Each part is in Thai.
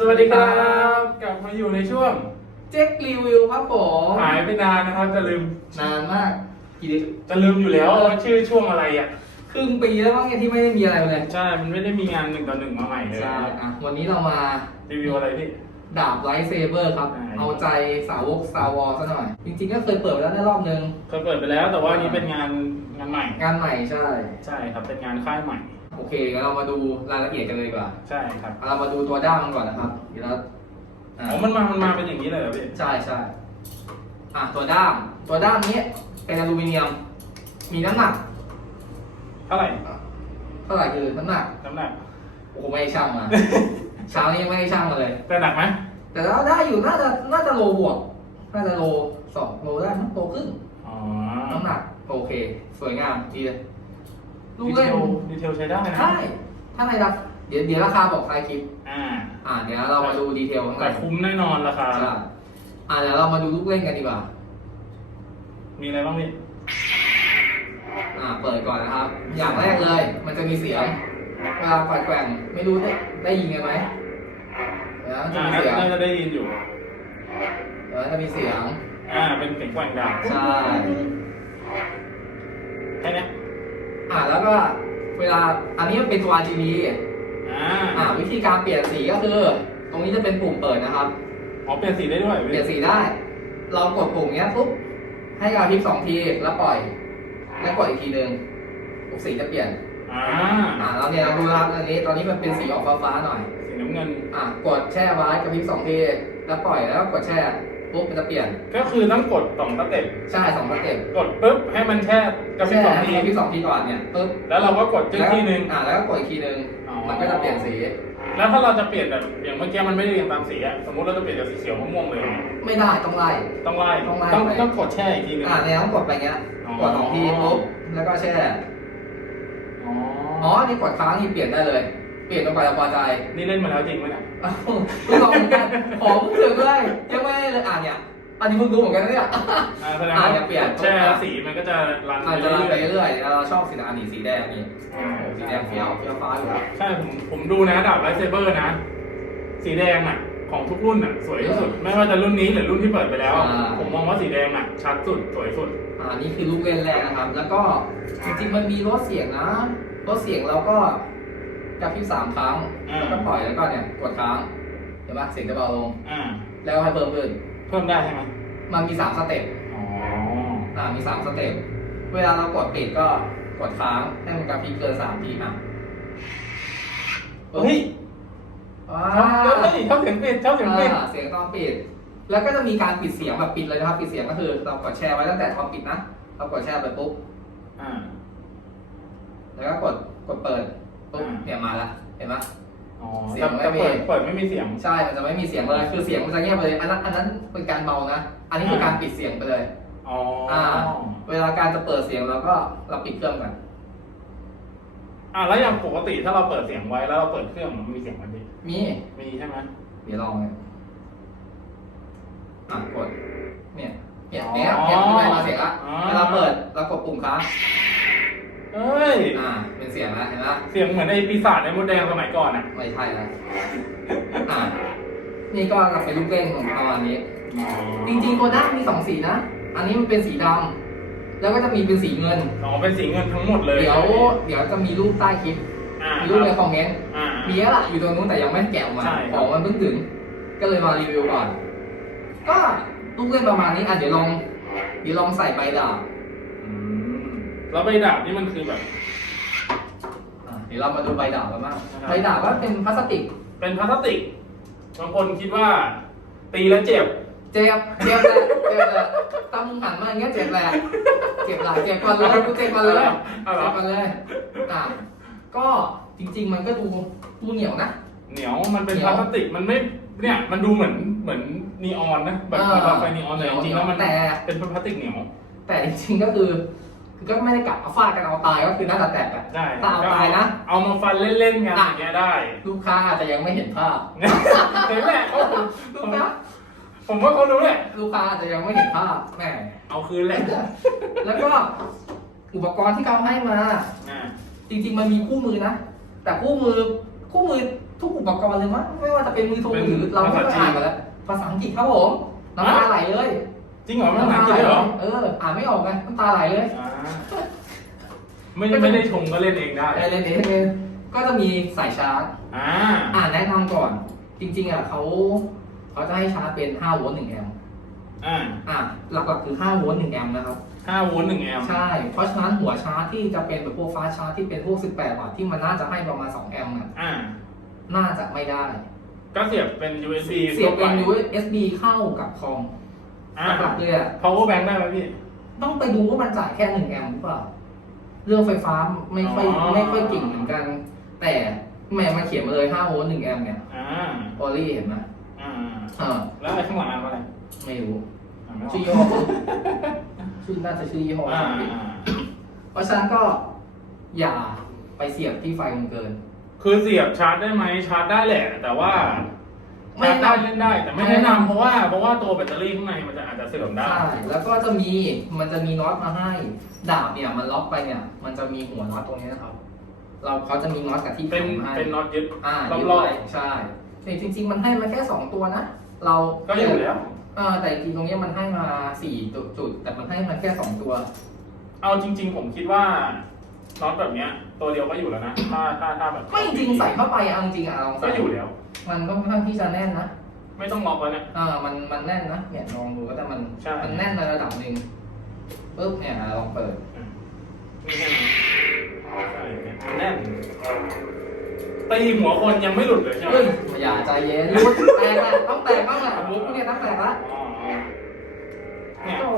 สวัสดีครับ กลับมาอยู่ในช่วงเจ๊กรีวิวครับผมหายไปนานนะครับจะลืมนานมากกี่เดือนจะลืมอยู่แล้วว่าชื่อช่วงอะไรอะครึ่งปีแล้วมั้งเนี่ยที่ไม่ได้มีอะไรเลยใช่ มันไม่ได้มีงานหนึ่งต่อหนึ่งมาใหม่เลยใช่อะวันนี้เรามารีวิวอะไรพี่ดาบไลท์เซเบอร์ครับอ่าเอาใจสาวก Star Wars ซะหน่อย จริงๆ ก็เคยเปิดไปแล้วในรอบนึงเคยเปิดไปแล้วแต่ว่าอันนี้เป็นงานงานใหม่ งานใหม่ใช่ ใช่ครับเป็นงานค่ายใหม่ โอเคงั้นเรามาดูรายละเอียดกันเลยดีกว่าใช่ครับเรามาดูตัวด้ามมันก่อนนะครับเดี๋ยวเราอะอ๋อมันมา มันมาเป็นอย่างนี้เลยเหรอพี่ใช่ใช่อะตัวด้าม ตัวด้ามนี้เป็นอลูมิเนียม มีน้ำหนักเท่าไหร่เท่าไหร่คือน้ำหนักน้ำหนัก โอ้โหไม่ได้ช่างมา เช้านี้ยังไม่ได้ช่างมาเลย แต่หนักไหมแต่เราได้อยู่น่าจะน่าจะโลบวกน่าจะโลสองโลได้มั้งโลครึ่งอ๋อน้ำหนัก โอเค สวยงามดีเลย ลูกดีเทเล่นลดีเทลใช้ได้นะใช่ ถ้าในราคาเดี๋ยวเดี๋ยวราคาบอกท้ายคลิป อ่า อ่า เดี๋ยวเรามาดูดีเทลข้างในแต่คุ้มแน่นอนราคา ใช่อ่าเดี๋ยวเรามาดูลูกเล่นกันดีกว่า มีอะไรบ้างพี่อ่า เปิดก่อนนะครับ อย่างแรกเลย มันจะมีเสียงเวลาปัดแกว่งไม่รู้ได้ได้ยินกันไหมเดี๋ยวมันจะอ่ามีเสียงน่าจะได้ยินอยู่ เดี๋ยวมันจะมีเสียง อ่า เป็นเสียงแกว่งดาวใช่ แค่เนี้ย อ่าแล้วก็เวลาอันนี้มันเป็นตัว RGB อ่าอ่าวิธีการเปลี่ยนสีก็คือ ตรงนี้จะเป็นปุ่มเปิดนะครับ อ๋อเปลี่ยนสีได้ด้วยเปลี่ยนสีได้ เรากดปุ่มเนี้ยปุ๊บให้กระพริบสองทีแล้วปล่อย แล้วกดอีกทีหนึ่งปุ๊บสีจะเปลี่ยน อ่าอ่าเราเนี่ยเราดูนะครับอันนี้ตอนนี้มันเป็นสีออกฟ้าๆหน่อย สีน้ำเงิน อ่ากดแช่ไว้กระพริบสองทีแล้วปล่อยแล้วก็กดแช่ ปุ๊บมันจะเปลี่ยน ก็คือต้องกดสองสเต็ปใช่สองสเต็ปกดปุ๊บให้มันแช่กระพริบแช่สองทีกระพริบสองทีก่อนเนี่ยปุ๊บแล้วเราก็กดจึ๊กทีหนึ่งอ่าแล้วก็กดอีกทีหนึ่งอ๋อมันก็จะเปลี่ยนสี แล้วถ้าเราจะเปลี่ยนแบบอย่างเมื่อกี้มันไม่ได้เรียงตามสีอะสมมติเราจะเปลี่ยนจากสีเขียวมะม่วงเลยไม่ได้ต้องไล่ต้องไล่ต้องไล่ต้องไปต้องกดแช่อีกทีหนึ่งอ่าเนี่ยต้องกดไปเงี้ยอ๋อกดสองทีปุ๊บแล้วก็แช่อ๋ออ๋อนี่กดค้างนี่เปลี่ยนได้เลย เปลี่ยนจนกว่าจะพอใจนี่เล่นมาแล้วจริงไหมเนี่ยอ้าวเพิ่งลองเหมือนกันขอเพิ่งถึงเลยยังไม่ได้เลยอ่านเนี่ย อันนี้เพิ่งรู้เหมือนกันนะเนี่ย อ่าแสดงอ่าว่าอย่าเปลี่ยน แช่แล้วสีมันก็จะรันอาจจะรันไปเรื่อยเรื่อยๆแล้วเราชอบสีอันนี้สีแดงนี่ๆอ๋อสีแดงเฟี้ยวเฟี้ยวฟ้าอยู่แล้วใช่ผมผมดูนะดาบไลท์เซเบอร์นะ สีแดงอะ ของทุกรุ่นอะ สวยที่สุด ไม่ว่าจะรุ่นนี้หรือรุ่นที่เปิดไปแล้วอะผมมองว่าสีแดงอะ ชัดสุดสวยสุด อ่านี่คือลูกเล่นแรกนะครับ แล้วก็จริงๆมันมีลดเสียงนะลดเสียงเราก็ กระพริบสามครั้งอ่า แล้วก็ปล่อยแล้วก็เนี่ยกดค้างเห็นปะเสียงจะเบาลง อ่า แล้วให้เพิ่มขึ้นเพิ่มได้ใช่ไหมมันมีสามสเต็ปอ๋อ อ่ามีสามสเต็ปเวลาเรากดปิดก็กดค้างให้มันกระพริบเกินสามทีอะเฮ้ยว้าชอบเฮ้ยชอบเสียงปิดชอบเสียงปิด อ่าเสียงตอนปิด แล้วก็จะมีการปิดเสียงแบบปิดเลยนะครับ ปิดเสียงก็คือเรากดแชร์ไว้ตั้งแต่ตอนปิดนะ เรากดแชร์ไปปุ๊บ อ่า แล้วก็กด กดเปิด ปุ๊บอ่าเนี่ยมาละเห็นไหม อ๋อเสียงไม่แต่มี เปิดเปิดไม่มีเสียง ใช่มันจะไม่มีเสียงเลยคือเสียงมันจะเงียบไปเลยอันนั้นอันนั้นเป็นการเบานะ อันนี้คือการปิดเสียงไปเลย อ๋ออ่า เวลาการจะเปิดเสียงเราก็เราปิดเครื่องกัน อ่าแล้วอย่างปกติถ้าเราเปิดเสียงไว้แล้วเราเปิดเครื่องมันมีเสียงมันดิมี มีใช่ไหม เดี๋ยวลองเลยอะกด เนี่ยเนี่ยเนี่ยเนี่ยทำไมมาเสียงละเวลาเปิดเรากดปุ่มค้าง เอ้ย อ่า เป็นเสียงแล้วเห็นไหมเสียงเหมือนไอ้ปีศาจในมดแดงสมัยก่อนอะ ไม่ใช่แล้วอ่า นี่ก็เป็นลูกเล่นของประมาณนี้ จริงๆตัวด้านมีสองสีนะ อันนี้มันเป็นสีดำแล้วก็จะมีเป็นสีเงิน อ๋อ เป็นสีเงินทั้งหมดเลยเดี๋ยวเดี๋ยวจะมีรูปใต้คลิป อ่ามีรูปในคอมเมนต์ อ่า มีแล้วล่ะอยู่ตรงนู้นแต่ยังไม่แกะออกมาใช่คขรับองมันเพิ่งถึง ก็เลยมารีวิวก่อน ก็ลูกเล่นประมาณนี้อะเดี๋ยวลอง เดี๋ยวลองใส่ใบดาบอืม แล้วใบดาบนี่มันคือแบบ อะเดี๋ยวเรามาดูใบดาบกันบ้างนะครับ ใบดาบก็เป็นพลาสติกเป็นเป็นพลาสติก บางคนคิดว่า ตีแล้วเจ็บ เจ็บเจ็บแหละเจ็บแหละตามึงหันมาอย่างเงี้ยเจ็บแหละเจ็บหลายเจ็บก่อนเลยกูเจ็บก่อนเลยเอาเหรอ เจ็บก่อนเลยอะก็จริง ๆ มันก็ดูดูเหนียวนะ เหนียวมันเป็นเหนีพยว ลาสติกมันไม่เนี่ยมันดูเหมือนเหมือนนีออนนะแบบเออเหมือนหลอดไฟนีออนแต่จริงๆแล้วมันแต่เป็นพลาสติกเหนียวแต่จริงๆก็คือ คือก็ไม่ได้กลับมาฟาดกันเอาตายก็คือหน้าตาแตกอะ ได้ถ้าเอาตายนะ เอามาฟันเล่นๆกันอะอย่างเงี้ยได้ลูกค้าอาจจะยังไม่เห็นภาพ เห็นแหละเขาผมลูกค้าผมว่าเขารู้แหละ ลูกค้าอาจจะยังไม่เห็นภาพแหมเอาคืนแหละแล้วก็อุปกรณ์ที่เขาให้มา อ่าจริงๆมันมีคู่มือนะ แต่คู่มือคู่มือทุกอุปกรณ์เลยมั้งไม่ว่าจะเป็นมือถือเป็นหรือเราไม่ภาษาเคยอ่านกันแล้วภาษาอังกฤษครับผมน้ำตาไหลเลยจริงเหรอไม่ต้องหนังกินเลยเหรอ เอออ่านไม่ออกไงน้ำตาไหลเลย อ่า ไม่ได้ไม่ได้ชงก็เล่นเองได้ อะไรเลยเนี่ยก็จะมีสายชาร์จ อ่า อ่านแนะนำก่อน จริงๆอะเขาเขาจะให้ชาร์จเป็น 5 โวลต์1แอมป์อ่าอะหลักๆคือ 5 โวลต์1แอมป์นะครับ ห้าโวลต์หนึ่งแอมป์ใช่ เพราะฉะนั้นหัวชาร์จที่จะเป็นแบบพวกฟ้าชาร์จที่เป็นพวก 18 วัตต์ที่มันน่าจะให้ประมาณ 2 แอมป์น่ะอ่า น่าจะไม่ได้ ก็เสียบเป็น USB เสียบเป็นทั่วไ USB เข้ากับคอมอ่า หลักๆเลยอะ power bank ได้ไหมพี่ ต้องไปดูว่ามันจ่ายแค่1แอมป์หรือเปล่า เรื่องไฟฟ้าไม่ค่อยอ๋อ ไม่ค่อยเก่งเหมือนกัน แต่แหม่มาเขียนมาเลย5โวลต์1แอมป์เนี่ยอ่าออรี่เห็นไหมอ่าอ่าแล้วอะไรข้างหลังอะไรไม่รู้อ่าไม่ออกชื่อยี่ห้อชื่อน่าจะชื่อยี่ห้ออ่าเพราะฉะนั้นก็อย่าไปเสียบที่ไฟมันเกิน คือเสียบชาร์จได้ไหมชาร์จได้แหละ แต่ว่า ไม่ชาร์จแนะนำได้เล่นได้แต่ไม่แนะนำเพราะว่าเพราะว่าตัวแบตเตอรี่ข้างในมันจะอาจจะเสื่อมได้ ใช่แล้วก็จะมีมันจะมีน็อตมาให้ ดาบเนี่ยมันล็อกไปเนี่ย มันจะมีหัวน็อตตรงนี้นะครับ เราเขาจะมีน็อตกับที่เป็นขันให้เป็นน็อตยึด อ่ารอบๆยึดไว้ใช่แต่จริง ๆ มันให้มาแค่สองตัวนะเราก็อยู่แล้ว เออแต่จริงๆตรงเนี้ยมันให้มาสี่จุดจุด แต่มันให้มาแค่สองตัว เอาจริง ๆ ผมคิดว่าน็อตแบบเนี้ย ตัวเดียวก็อยู่แล้วนะ ถ้าถ้าถ้าแบบไม่จริงๆใส่เข้าไปเอาจริงๆอะลองก็ใส่อยู่แล้ว มันค่อนข้างที่จะแน่นนะไม่ต้องล็อกแล้วเนี่ย อ่ามันมันแน่นนะเนี่ยลองดูก็แต่มันใช่ มันแน่นในระดับหนึ่งปุ๊บเนี่ยลองเปิดนี่แค่นั้นใช่เนี่ยแน่นตีหัวคนยังไม่หลุดเลยใช่ไหมเฮ้ยอย่าใจเย็นรุดแตกละต้องแตกบ้างแหละมุกเนี่ยต้องแตกละอ๋อเนี่ย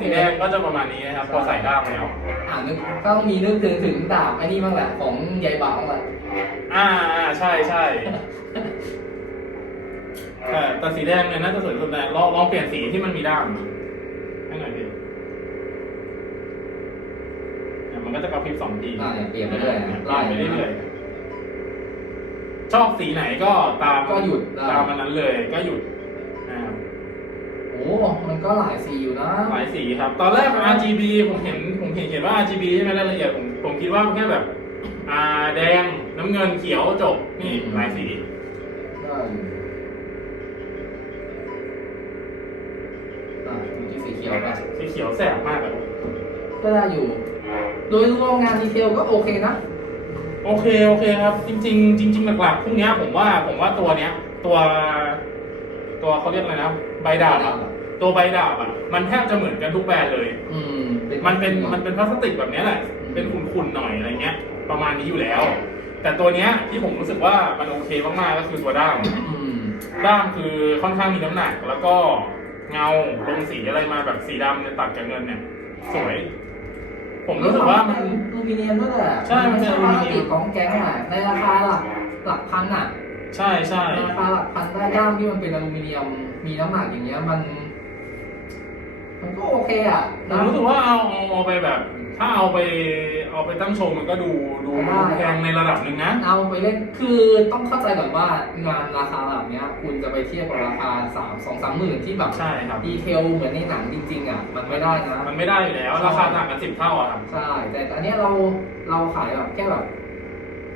สีแดงก็จะประมาณนี้นะครับ พอใส่ด้ามแล้ว อ่านึกต้องมีนึกถึงถึงดาบไอ้นี่บ้างแหละของใหญ่บ่าวบ้างแหละอ่าอ่าใช่ใช่ แต่แต่สีแดงเนี่ยน่าจะสวยสุดแต่ลองลองเปลี่ยนสีที่มันมีด้ามให้หน่อยดิเนี่ยมันก็จะกระพริบสองทีอ่าเนี่ยเปลี่ยนไปเรื่อยเปลี่ยนไล่ไปเรื่อยๆชอบสีไหนก็ตามก็หยุดได้ ตามมันนั้นเลยก็หยุดนะครับโอ้ มันก็หลายสีอยู่นะ หลายสีครับ ตอนแรก RGB ผมเห็นผมเห็นเขียนว่า RGB ใช่ไหมรายละเอียดผมผมคิดว่าแค่แบบอ่าแดงน้ำเงินเขียวจบนี่หลายสีก็อยู่อ่าอยู่ สีเขียวกันสีเขียวแสบมากเลยก็ได้อยู่ โดยรวมงานดีเทลก็โอเคนะ โอเคโอเคครับ จริง ๆ จริง ๆ หลักๆพวกเนี้ยผมว่าผมว่าตัวเนี้ย ตัว ตัวเขาเรียกอะไรนะใบดาบอะตัวใบดาบอะมันแทบจะเหมือนกันทุกแบรนด์เลย อืมมันเป็นมันเป็นพลาสติกแบบเนี้ยแหละ เป็นขุ่นๆหน่อยอะไรเงี้ย ประมาณนี้อยู่แล้ว แต่ตัวเนี้ยที่ผมรู้สึกว่ามันโอเคมากๆก็คือตัวด้ามอืมด้ามคือค่อนข้างมีน้ำหนักแล้วก็ เงาลงสีอะไรมาแบบสีดำเนี่ยตัดกับเงินเนี่ยสวย ผมรู้สึกว่ามัน อลูมิเนียมด้วยแหละใช่มันเป็นไใช่อลูมิเนียมพลาสติกของแก๊งอะในราคาหลักหลักพันอะใช่ใช่ราคาหลักพันได้ด้ามที่มันเป็นอลูมิเนียมมีน้ำหนักอย่างเงี้ยมัน มันก็โอเคอะผมนะรู้สึกว่าเอาเอาเอาไปแบบ ถ้าเอาไปเอาไปตั้งโชว์มันก็ดูดูได้ แพงในระดับหนึ่งนะเอาไปเล่นคือต้องเข้าใจก่อนว่างานราคาแบบเนี้ย คุณจะไปเทียบกับราคาสามสองสามหมื่นที่แบบใช่ครับ ดีเทลเหมือนในหนังจริง ๆอะมันไม่ได้นะ มันไม่ได้อยู่แล้ว ราคาต่างกันสิบเท่าอะครับ ใช่ แต่อันเนี้ยเราเราขายแบบแค่แบบ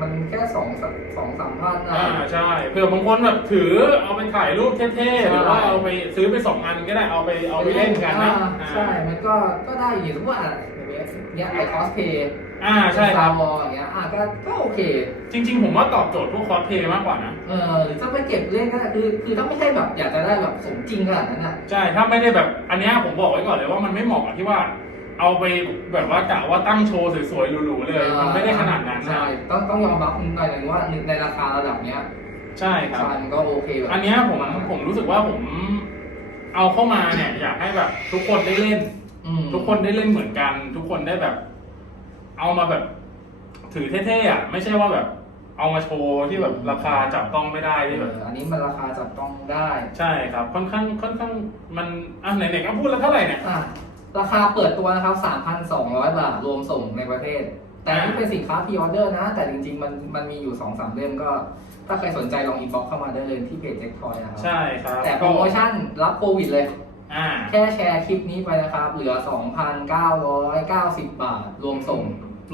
มันแค่สองสสองสามพันอ่าอะใช่เผื่อบางคนแบบถือเอาไปถ่ายรูปเท่ๆหรือว่าเอาไปซื้อไปสองอันก็ได้เอาไปเอาไปเล่นกันนะอ่าอ่าใช่ มันก็ ก็ได้อยู่สมมติว่าอย่างเงี้ยเนี้ยไปคอสเพย์อ่าใช่ครับ มออย่างเงี้ย อะก็ ก็โอเค จริง ๆ ผมว่าตอบโจทย์พวกคอสเพลย์มากกว่านะ เออหรือถ้าไม่เก็บเล่นก็ได้คือ คือถ้าไม่ใช่แบบอยากจะได้แบบสมจริงขนาดนั้นอะ ใช่ ถ้าไม่ได้แบบ อันเนี้ยผมบอกไว้ก่อนเลยว่ามันไม่เหมาะกับที่ว่า เอาไปแบบว่ากะว่าตั้งโชว์สวยๆหรูๆเลย มันไม่ได้ขนาดนั้นนะใช่ต้องต้องยอมรับหน่อยหนึ่งว่าในราคาระดับเนี้ยใช่ครับ มันก็โอเคแบบอันเนี้ยผมผมรู้สึกว่าผมเอาเข้ามาเนี่ยอยากให้แบบ ทุกคนได้เล่นอืมทุกคนได้เล่นเหมือนกัน ทุกคนได้แบบ เอามาแบบ ถือเท่ๆอะไม่ใช่ว่าแบบ เอามาโชว์ที่แบบราคาจับต้องไม่ได้ที่เอแบอบอันนี้มันราคาจับต้องได้ ใช่ครับ ค่อนข้างค่อนข้างมันอะไหนๆก็พูดแล้วเท่าไหร่เนี่ยอะ ราคาเปิดตัวนะครับ 3,200 บาท รวมส่งในประเทศ แต่อันนี่เป็นสินค้าพ r ออเดอร์นะ แต่จริงๆ มันมันมีอยู่ 2-3 เล่มก็ ถ้าใครสนใจลองอินบ็อกเข้ามาได้เลยที่เพจเจ็คทอยนะครับ ใช่ครับแต่โปรโมชั่นรับโควิดเลยอ่าแค่แชร์คลิปนี้ไปนะครับ เหลือ 2,990 บาท รวมส่ง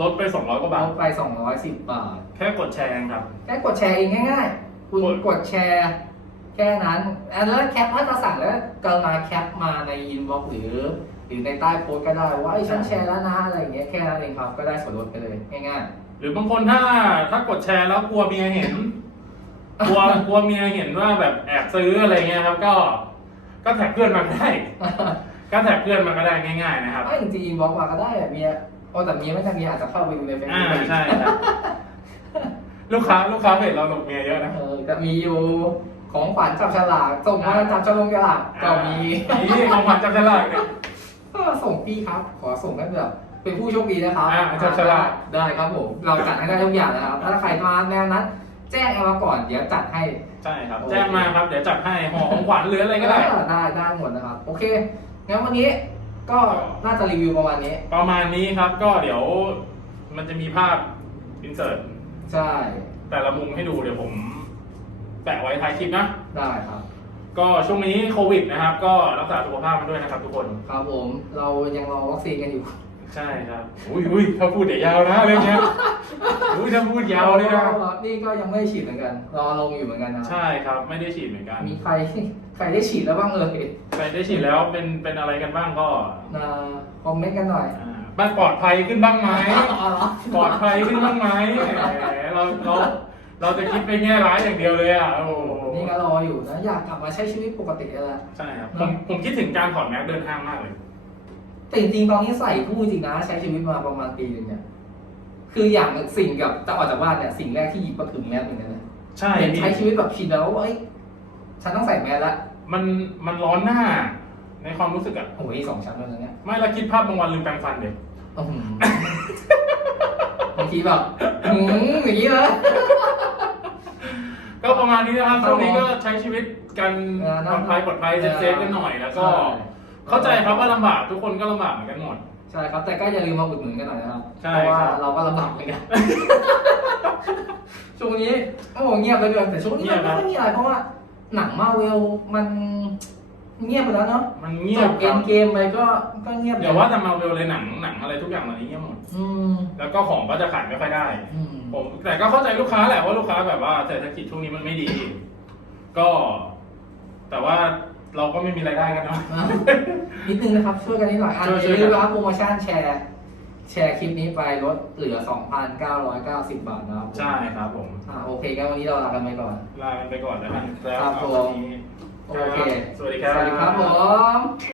ลดไป 200 กว่าบาลทดไป 210 บาท แค่กดแชร์ครับ แค่กดแชร์เองง่ายคุณกดกดแชร์แค่นั้นอันแล้วแคปถ้าจะสั่งแล้วกรุณาแคปมาในอินบ็อกซ์หรือ หรือในใต้โพสต์ก็ได้ว่าไอ้ยฉันแชร์แล้วนะอะไรอย่างเงี้ยแค่นั้นเองครับก็ได้ส่วนลดไปเลยง่ายหรือบางคนถ้าถ้ากดแชร์แล้วกลัวเมียเห็น กลัวกลัวเมียเห็นว่าแบบแอบซื้ออะไรเงี้ยครับก็ ก็แท็กเพื่อนมาก็ได้ก็แท็กเพื่อนมาก็ได้ง่าย ๆนะครับๆไอ้จริงๆอินบ็อกซ์มาก็ได้อะเมียโอ้แต่เมียไม่ใช่เมียอาจจะเข้าไปดูในเฟซอ่าบุ๊กใช่ครับลูกค้าลูกค้าเพจเราหลงเมียเยอะนะเออแต่มีอยู่ของขวัญจับฉลากส่งมาจับฉลงฉลากก็มีนี่ของขวัญจับฉลากเนี่ย ก็ส่งพี่ครับ ขอส่งได้แบบเป็นผู้โชคดีนะครับอ่าจับฉลาก ได้ครับผม เราจัดให้ได้ทุกอย่างนะครับถ้าใครมาแนวนั้น แจ้งเอามาก่อนเดี๋ยวจัดให้ ใช่ครับโอเคแจ้งมาครับ เดี๋ยวจัดให้ห่อของขวัญหรืออะไรก็ได้เออได้ได้หมดนะครับ โอเค งั้นวันนี้ก็น่าจะรีวิวประมาณนี้ ประมาณนี้ครับ ก็เดี๋ยวมันจะมีภาพอินเสิร์ตใช่ แต่ละมุมให้ดูเดี๋ยวผม แปะไว้ท้ายคลิปนะ ได้ครับ ก็ช่วงนี้โควิดนะครับ ก็รักษาสุขภาพกันด้วยนะครับ ทุกคน ครับผมเรายังรอวัคซีนกันอยู่ ใช่ครับ อุ้ยอุ้ยถ้าพูดเดี๋ยวยาวนะเรื่องเนี้ยอุ้ยถ้าพูดยาวเลยนะ นี่ก็ยังไม่ได้ฉีดเหมือนกัน รอลงอยู่เหมือนกันนะใช่ครับ ไม่ได้ฉีดเหมือนกัน มีใครใครได้ฉีดแล้วบ้างเอ่ยใครได้ฉีดแล้วเป็นเป็นอะไรกันบ้างก็มาคอมเมนต์กันหน่อยอ่าบ้านปลอดภัยขึ้นบ้างไหม อ๋อเหรอปลอดภัยขึ้นบ้างไหมแหมเราเราเราจะคิดไปแง่ร้ายอย่างเดียวเลยอะ โอ้โห นี่ก็รออยู่นะอยากกลับมาใช้ชีวิตปกติแล้วล่ะใช่ครับ ผมผมคิดถึงการถอดแมสเดินห้างมากเลย แต่จริงๆตอนนี้ใส่พูดจริงนะ ใช้ชีวิตมาประมาณปีหนึงเนี่ย คืออย่างสิ่งกับจะออกจากบ้านเนี่ยสิ่งแรกที่หยิบก็คือแมสเหมือนกันนะใช่เห็นพี่ใช้ชีวิตแบบชินแล้วว่าเอ้ยฉันต้องใส่แมสละมันมันร้อนหน้า ในความรู้สึกอะโอ้ยสองชั้นแล้วนะเนี่ยไม่และคิดภาพบางวันลืมแปรงฟันเด็กอื้อหือบางทีแบบหืมอย่างนี้เลย ก็ประมาณนี้นะครับครับช่วงนี้ก็ใช้ชีวิตกันเออปลอดภัยปลอดภัยเออเซฟๆกันหน่อยแล้วก็ ใช่ เข้าใจครับว่าลำบากทุกคนก็ลำบากเหมือนกันหมด ใช่ครับแต่ก็อย่าลืมมาอุดหนุนกันหน่อยนะครับใช่เพราะว่าครับ เราก็ลำบากเหมือนกัน ช่วงนี้โอ้โหเงียบเหลยเกินแต่ช่วงนี้มันไม่ค่อยมีอะไรเพราะว่าหนังมาเวลมัน เงียบไปแล้วเนาะมันเงีจยบบเกครัมบเกมไปก็ก็เงียบอย่าว่าแต่มาเวลเลยหนังหนังอะไรทุกอย่างตอนนี้เงียบหมด อืมแล้วก็ของก็จะขายไม่ค่อยได้ อืมผมแต่ก็เข้าใจลูกค้าแหละว่าลูกค้าแบบว่าเศรษฐกิจช่วงนี้มันไม่ดี ก็ แต่ว่าเราก็ไม่มีรายได้กันเนาะ อะนิดนึงนะครับช่วยกันนิดหน่อยอะช่วยอย่าช่วยลืกัมนรับโปรโมชั่นแชร์ แชร์คลิปนี้ไปลดเหลือ 2,990 บาทนะครับใช่ครับผมอะโอเคงั้นวันนี้เราลากันไปก่อน ลากันไปก่อนแล้วกันแล้วครับเอาผม วันนี้ โอเค สวัสดีครับ สวัสดีครับผม